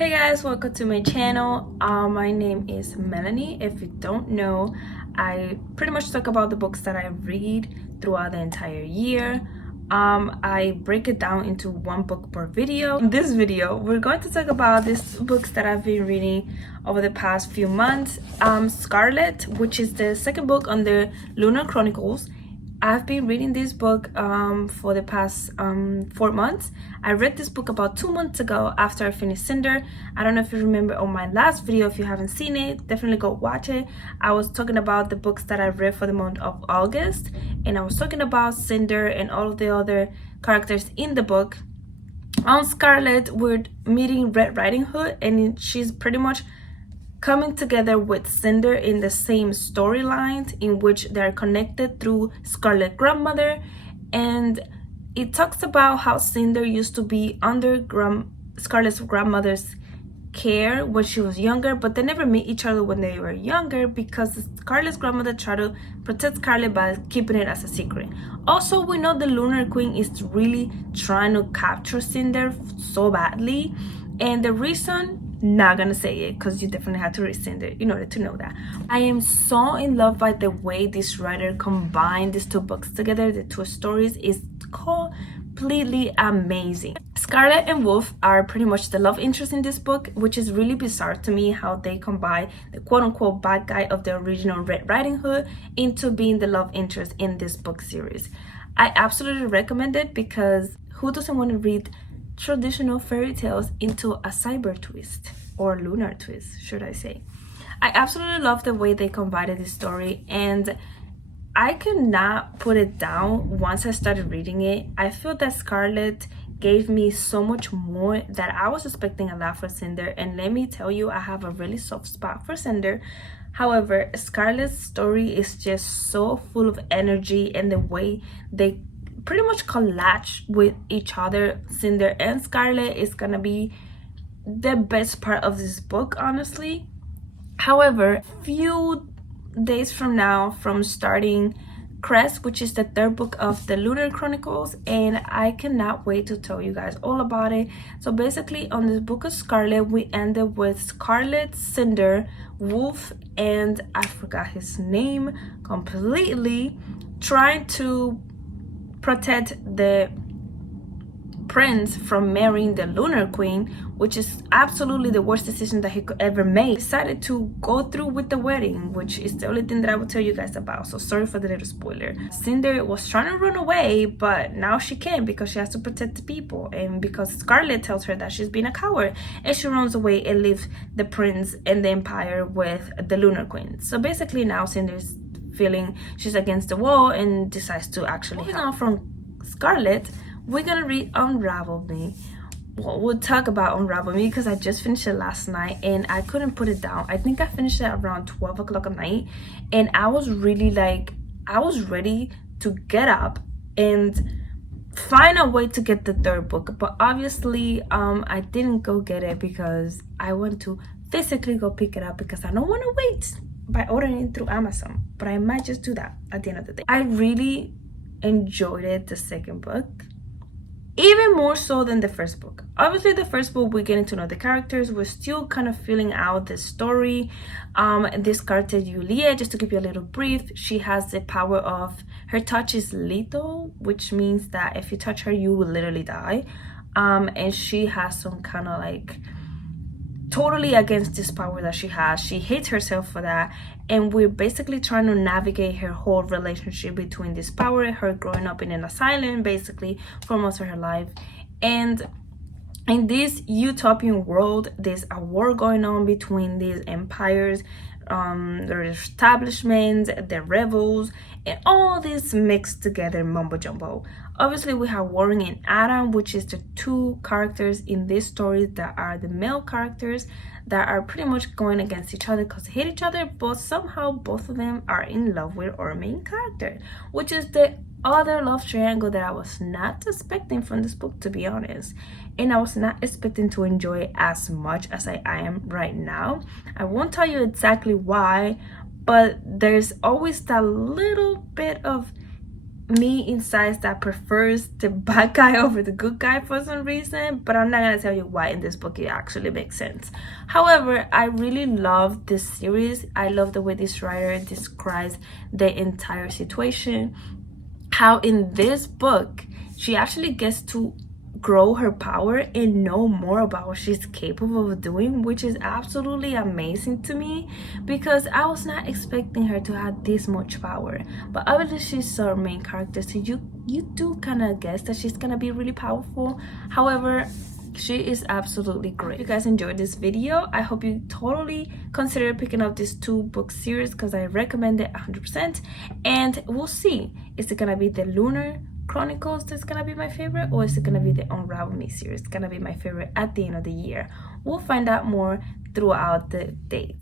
Hey guys, welcome to my channel. My name is Melanie. If you don't know, I pretty much talk about the books that I read throughout the entire year. I break it down into one book per video. In this video, we're going to talk about these books that I've been reading over the past few months. Scarlet, which is the second book on the Lunar Chronicles. I've been reading this book for the past 4 months. I read this book about 2 months ago after I finished Cinder. I don't know if you remember on my last video. If you haven't seen it, definitely go watch it. I was talking about the books that I read for the month of August, and I was talking about Cinder and all of the other characters in the book. On Scarlet, we're meeting Red Riding Hood, and she's pretty much coming together with Cinder in the same storyline in which they're connected through Scarlet's grandmother. And it talks about how Cinder used to be under Scarlet's grandmother's care when she was younger, but they never met each other when they were younger because Scarlet's grandmother tried to protect Scarlet by keeping it as a secret. Also, we know the Lunar Queen is really trying to capture Cinder so badly, and the reason, not gonna say it because you definitely have to read Cinder in order to know that. I am so in love by the way this writer combined these two books together. The two stories is completely amazing. Scarlet and Wolf are pretty much the love interest in this book, which is really bizarre to me how they combine the quote-unquote bad guy of the original Red Riding Hood into being the love interest in this book series. I absolutely recommend it because who doesn't want to read traditional fairy tales into a cyber twist, or lunar twist, should I say. I absolutely love the way they combined this story, and I could not put it down once I started reading it. I feel that Scarlet gave me so much more that I was expecting a lot for Cinder, and let me tell you, I have a really soft spot for Cinder. However, Scarlet's story is just so full of energy, and the way they pretty much collage with each other, Cinder and Scarlet, is gonna be the best part of this book, honestly. However, few days from now, from starting Crest, which is the third book of the Lunar Chronicles, and I cannot wait to tell you guys all about it. So basically, on this book of Scarlet, we ended with Scarlet, Cinder, Wolf, and I forgot his name completely, trying to protect the prince from marrying the Lunar Queen, which is absolutely the worst decision that he could ever make. He decided to go through with the wedding, which is the only thing that I will tell you guys about, so sorry for the little spoiler. Cinder was trying to run away, but now she can't because she has to protect the people, and because Scarlet tells her that she's been a coward, and she runs away and leaves the prince and the empire with the Lunar Queen. So basically now Cinder's feeling she's against the wall and decides to actually help. Now from Scarlet, we're gonna read Unravel Me. Well, we'll talk about Unravel Me because I just finished it last night and I couldn't put it down. I think I finished it around 12 o'clock at night, and I was really like, I was ready to get up and find a way to get the third book, but obviously I didn't go get it because I want to physically go pick it up because I don't want to wait by ordering it through Amazon, but I might just do that at the end of the day. I really enjoyed it, the second book, even more so than the first book. Obviously the first book we're getting to know the characters, we're still kind of filling out the story. This character Juliet, just to give you a little brief, she has the power of, her touch is lethal, which means that if you touch her you will literally die, and she has some kind of like totally against this power that she has. She hates herself for that, and we're basically trying to navigate her whole relationship between this power, her growing up in an asylum basically for most of her life. And in this utopian world, there's a war going on between these empires, the establishments, the rebels, and all this mixed together mumbo jumbo. Obviously we have Warren and Adam, which is the two characters in this story that are the male characters that are pretty much going against each other because they hate each other, but somehow both of them are in love with our main character, which is the other love triangle that I was not expecting from this book, to be honest, and I was not expecting to enjoy it as much as I am right now. I won't tell you exactly why, but there's always that little bit of me inside that prefers the bad guy over the good guy for some reason, but I'm not gonna tell you why in this book. It actually makes sense. However, I really love this series. I love the way this writer describes the entire situation, how in this book she actually gets to grow her power and know more about what she's capable of doing, which is absolutely amazing to me, because I was not expecting her to have this much power. But obviously she's our main character, so you do kind of guess that she's gonna be really powerful. However, she is absolutely great. If you guys enjoyed this video, I hope you totally consider picking up this 2-book series, because I recommend it 100%. And we'll see, is it gonna be the Lunar Chronicles that's gonna be my favorite, or is it gonna be the Unravel Me series? It's gonna be my favorite at the end of the year. We'll find out more throughout the days.